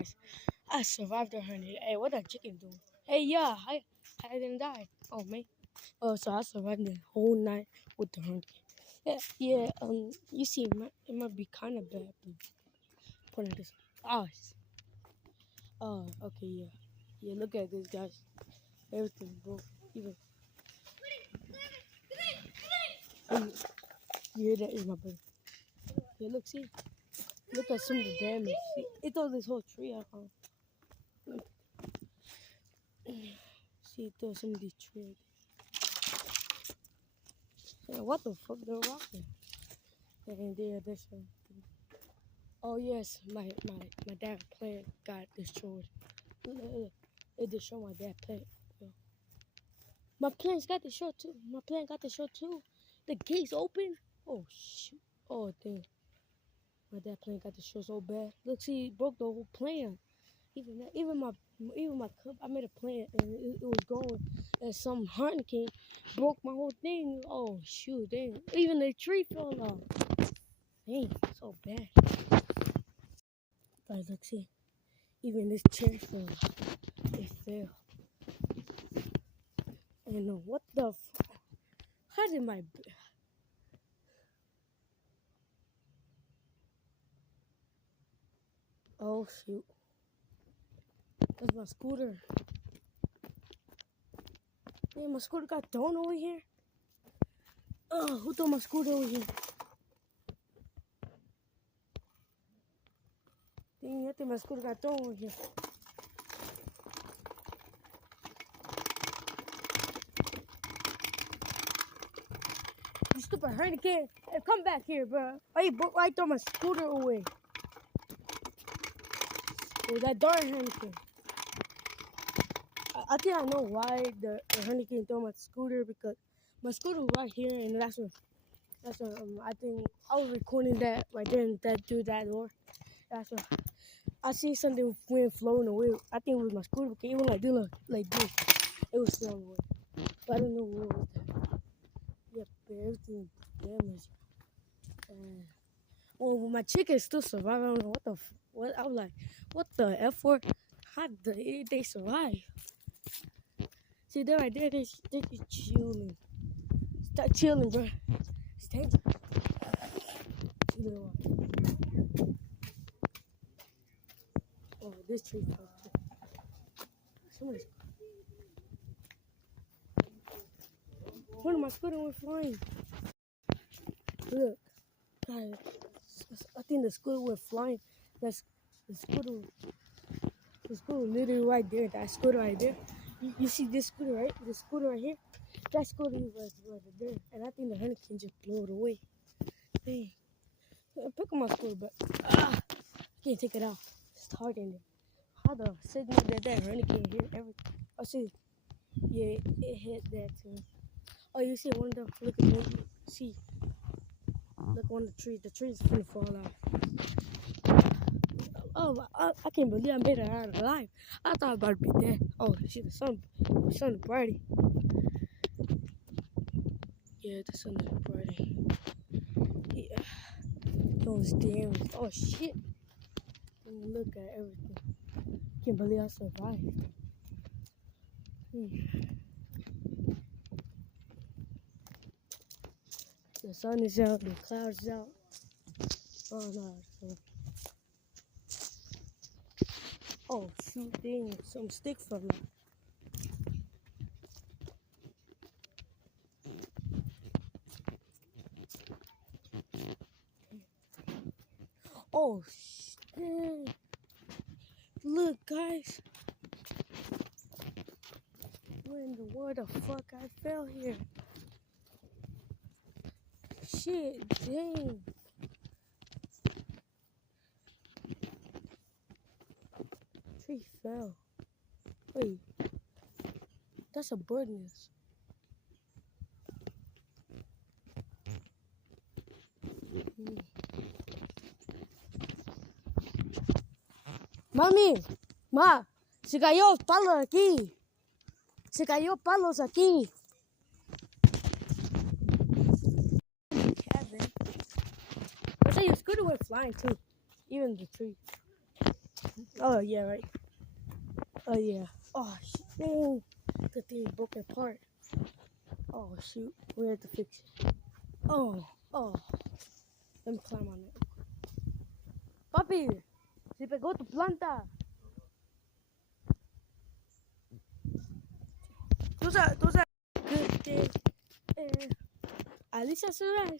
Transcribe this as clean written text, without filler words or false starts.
guys. I survived the hunting. Hey, what that chicken doing? Hey, yeah, I didn't die. Oh man. Oh, so I survived the whole night with the hunting. Yeah. You see, it might be kind of bad. But putting this. Oh, okay, yeah. Yeah, look at this, guys. Everything, bro. Even. Yeah, that is my brother. Yeah, look, see. Look at some of the damage. See, it threw this whole tree out. See, it threw some of these trees. Yeah, what the fuck? They're rocking. And there, this one. Oh yes, my dad's plant got destroyed. Look. It destroyed my dad's plant. Yeah. My plants got destroyed too. My plant got destroyed too. The gates open. Oh shoot. Oh damn. My dad plant got destroyed so bad. Look, see, it broke the whole plant. Even my cup. I made a plant and it was going. And some hunting king broke my whole thing. Oh shoot, dang. Even the tree fell off. Dang, so bad. Guys, look, see. Even this chair fell off. It fell. And what the how did my oh shoot. That's my scooter. Man, my scooter got thrown over here. Oh, who threw my scooter over here? Dang, I think my scooter got thrown over here. You stupid hurricane. Hey, come back here, bro. Why throw my scooter away? Oh, that darn hurricane. I think I know why the hurricane threw my scooter, because my scooter was right here, and that's when I think I was recording that right there and that through that door. That's when I see something went floating away. I think it was my scooter, because it went like this. It was floating away. But I don't know what was that. Yep, everything damaged. Well, my chicken still survive. I don't know what I was like, what the F word? How did they survive? See, they're right there. They just chilling. Start chilling, bro. It's dangerous. Oh, this tree fell. Somebody's. One of my scooter went flying. Look, guys, I think the scooter went flying. That's the scooter. The scooter literally right there. That scooter right there. You see this scooter, right? The scooter right here. That scooter was right there, and I think the hurricane just blew it away. Dang. Pick up my scooter, but I can't take it out. It's hard in there. How the signal that hurricane hit everything? I see. Yeah, it hit that too. Oh, you see one of them? Look at me. See. Look on the tree. The tree's gonna fall off. Oh, I can't believe I made it out alive. I thought I was about to be dead. Oh, shit, the sun is bright. Yeah, the sun is bright. Yeah. Those damaged. Oh, shit. Look at everything. Can't believe I survived. The sun is out, the clouds out. Oh no. Oh shoot, dang, some stick fell out. Oh shit. Look guys. Where the fuck I fell here? Shit, dang. Tree fell. Wait, that's a bird nest. Mami, se cayó palos aquí. Se cayó palos aquí. I say your scooter went flying too, even the tree. Oh, yeah, right. Oh, yeah. Oh, shit. Dang. The thing broke apart. Oh, shoot. We have to fix it. Oh. Let me climb on it. Papi, se pegó tu planta. Tú sabes que Alicia se ve.